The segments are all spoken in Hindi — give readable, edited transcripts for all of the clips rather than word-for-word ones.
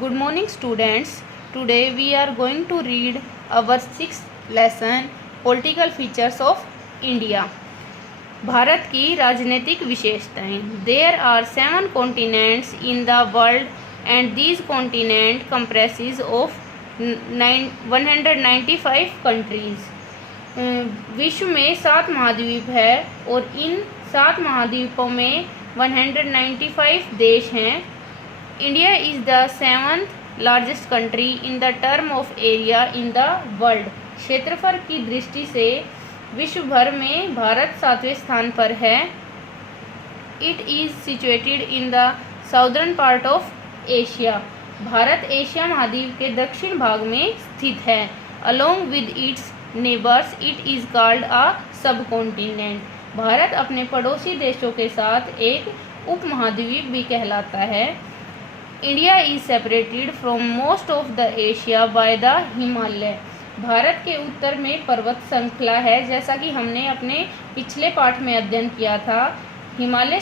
Good morning students. Today we are going to read our 6th lesson Political Features of India. Bharat की राजनीतिक विशेषताएं. There are 7 continents in the world and these continent comprises of 195 countries. विश्व में 7 महाद्वीप है और इन 7 महाद्वीपों में 195 देश हैं. India is the 7th largest country in the term of area in the world. क्षेत्रफल की दृष्टि से विश्व भर में भारत 7वें स्थान पर है. It is situated in the southern part of Asia. Bharat Asia महाद्वीप के दक्षिण भाग में स्थित है. Along with its neighbours it is called a सब कॉन्टिनेंट. भारत अपने पड़ोसी देशों के साथ एक उपमहाद्वीप भी कहलाता है. India is separated from most of the Asia by the Himalaya. Bharat के उत्तर में पर्वत श्रृंखला है, जैसा कि हमने अपने पिछले पाठ में अध्ययन किया था. हिमालय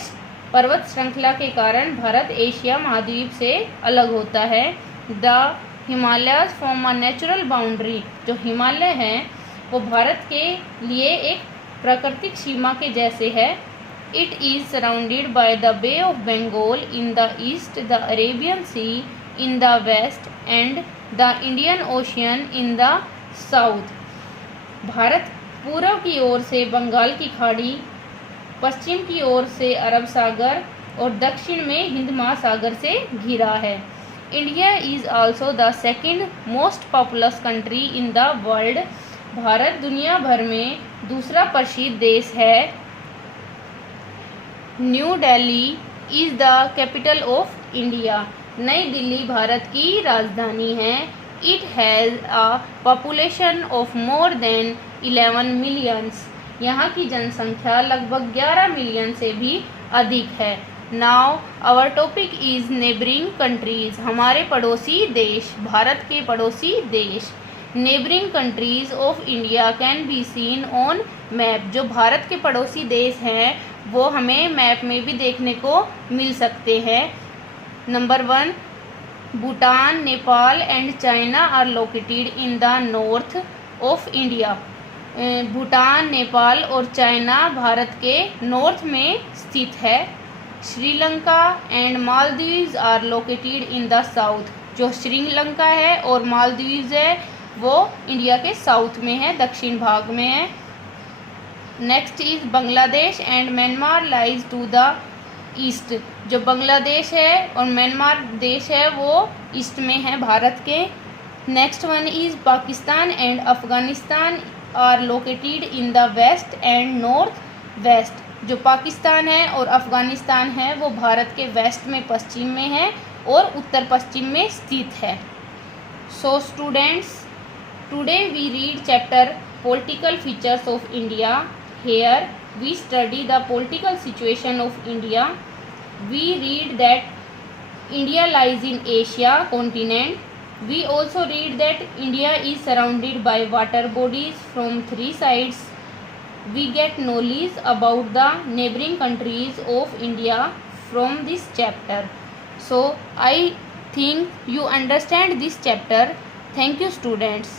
पर्वत श्रृंखला के कारण भारत एशिया महाद्वीप से अलग होता है. The Himalayas form a natural boundary. जो हिमालय हैं वो भारत के लिए एक प्राकृतिक सीमा के जैसे है. It is surrounded by the Bay of Bengal in the east, the Arabian Sea in the west and the Indian Ocean in the south. Bharat पूर्व की ओर से बंगाल की खाड़ी, पश्चिम की ओर से अरब सागर और दक्षिण में हिंद महासागर से घिरा है. India is also the second most populous country in the world. Bharat दुनिया भर में दूसरा प्रसिद्ध देश है. New Delhi is the capital of India. नई दिल्ली भारत की राजधानी है. It has a population of more than 11 millions. यहाँ की जनसंख्या लगभग 11 मिलियन से भी अधिक है. Now our topic is neighbouring countries. हमारे पड़ोसी देश, भारत के पड़ोसी देश. Neighbouring countries of India can be seen on map. जो भारत के पड़ोसी देश हैं वो हमें मैप में भी देखने को मिल सकते हैं. Number 1, Bhutan, Nepal and China are located in the north of India. Bhutan, Nepal और चाइना भारत के नॉर्थ में स्थित है. Sri Lanka and Maldives are located in the south. जो श्रीलंका है और मालदीव्स है वो इंडिया के साउथ में है, दक्षिण भाग में है. Next is Bangladesh and Myanmar lies to the east. जो बांग्लादेश है और म्यांमार देश है वो ईस्ट में है भारत के. Next one is Pakistan and Afghanistan are located in the west and north west. जो पाकिस्तान है और अफगानिस्तान है वो भारत के वेस्ट में, पश्चिम में है और उत्तर पश्चिम में स्थित है. So students, today we read chapter political features of India. Here we study the political situation of India. We read that India lies in Asia continent. We also read that India is surrounded by water bodies from 3 sides. We get knowledge about the neighboring countries of India from this chapter. So I think you understand this chapter. Thank you students.